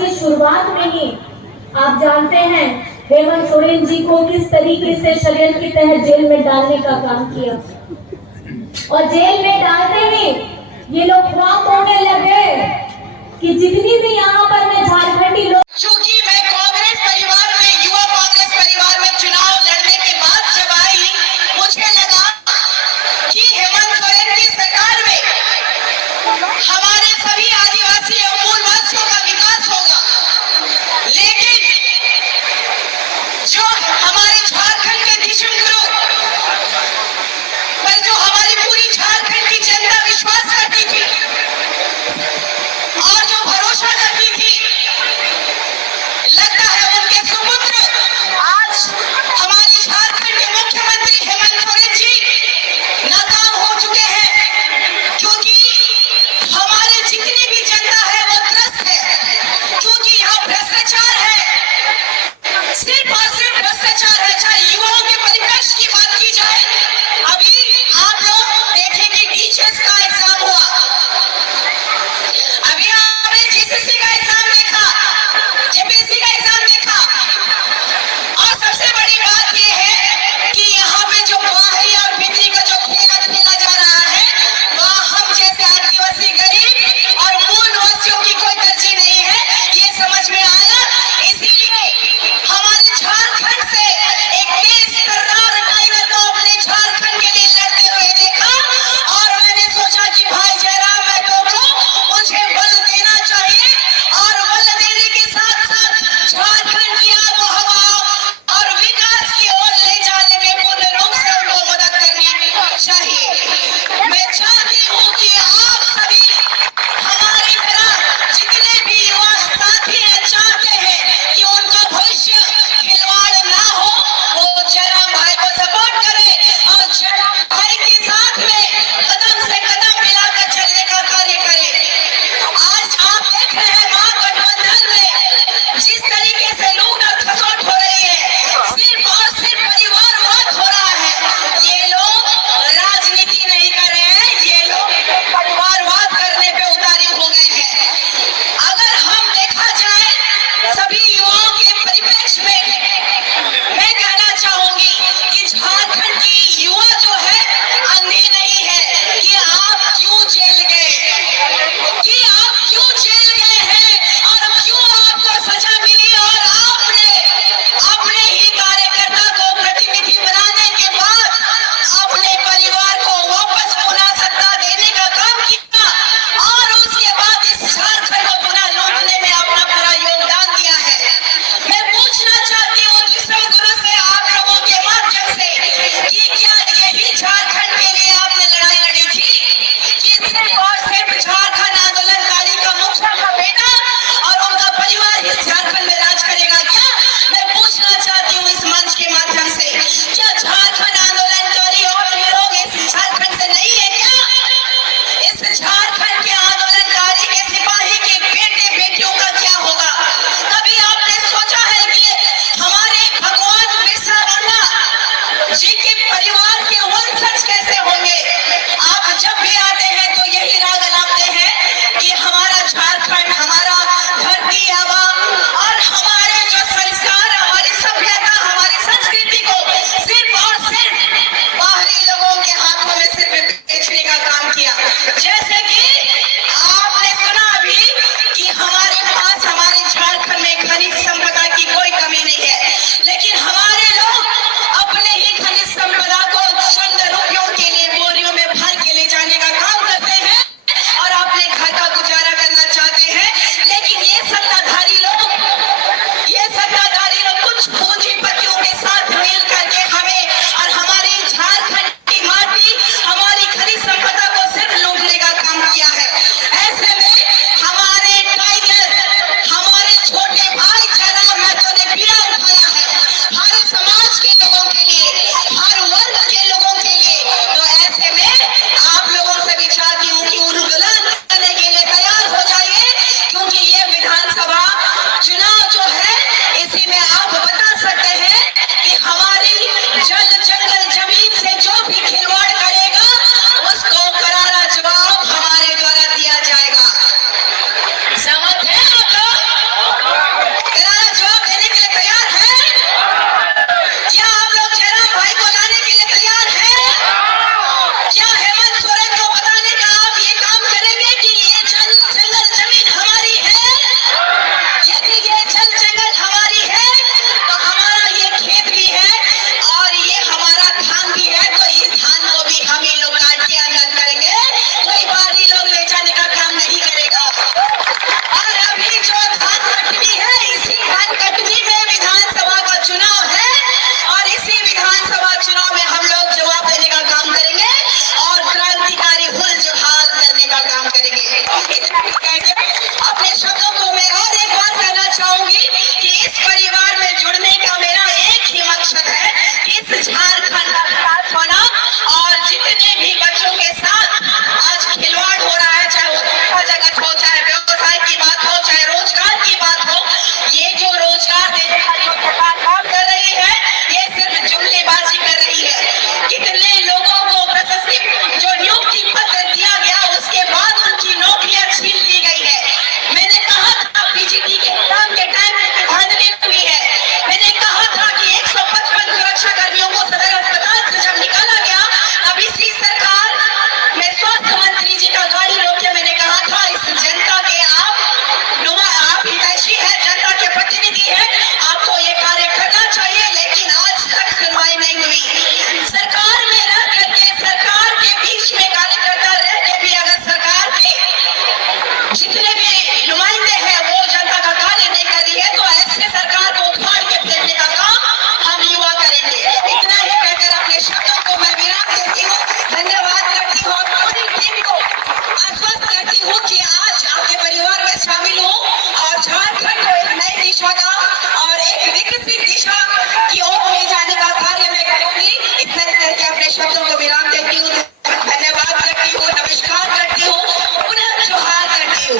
की शुरुआत में ही आप जानते हैं हेमंत सोरेन जी को किस तरीके से षड्यंत्र के तहत जेल में डालने का काम किया, और जेल में डालते ही ये लोग ख्वाब होने लगे कि जितनी भी यहाँ पर मैं झारखंडी लोग, चूंकि मैं कांग्रेस परिवार में, युवा कांग्रेस परिवार में चुनाव लड़ने के बाद जब आई, मुझे लगा कि हेमंत सोरेन की सरकार में हमारे सभी आदिवासी एवं मूलवासियों का विकास होगा। लेकिन जो हमारे झारखंड के दिशुगुरु पर जो हमारी पूरी झारखंड की जनता विश्वास करती थी और जो भरोसा करती थी आईजीटी के काम के टाइम में धांधली हुई है। मैंने कहा था कि 155 सुरक्षा कर्मियों को सदर अस्पताल से जब निकाला गया, तब इसी सरकार में स्वास्थ्य मंत्री जी का गाड़ी रोक के मैंने कहा था इस जनता के आप हितैषी है, जनता के प्रतिनिधि है, आपको ये कार्य करना चाहिए। लेकिन आज तक सुनवाई नहीं हुई। सरकार में रह करके, सरकार के बीच में कार्यकर्ता रह के भी अगर सरकार के जितने भी नुमाइंदे हैं वो जनता का कार्य नहीं कर रही है, तो ऐसे सरकार को उखाड़ के फेंकने का काम हम युवा करेंगे। इतना ही कहकर अपने शब्दों को मैं विराम देती हूँ। धन्यवाद करती हूँ और पूरी टीम को आश्वस्त करती हूँ कि आज आपके परिवार में शामिल हूँ और झारखंड को एक नई दिशा का और एक विकसित दिशा की ओर ले जाने का कार्य मैं करूंगी। इतना ही करके अपने शब्दों को विराम देती हूँ। धन्यवाद करती हूँ, नमस्कार करती हूँ, पुनः जोहार करती हूँ।